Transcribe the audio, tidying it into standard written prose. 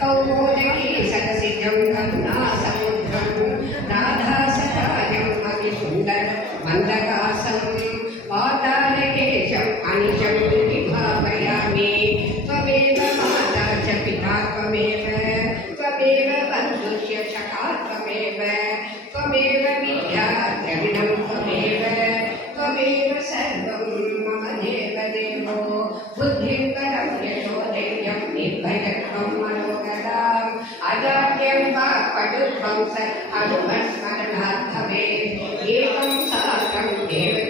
कौमोदकी सरसिजं करुणासमुद्रं राधासराजम् अतिसुन्दर मन्दहासं पातालकेशम् अनिशं विभावयामि त्वमेव माता च पिता त्वमेव बन्धुश्च सखा त्वमेव विद्या द्रविणं त्वमेव सर्वं मम देवदेवो बुद्धिं करं यशो धैर्यं निर्भयत्वं मनोगताम् अजाड्यं वाक्पटुत्वं सत् हनुमत्स्मरणार्थमे एकं सहस्रं देव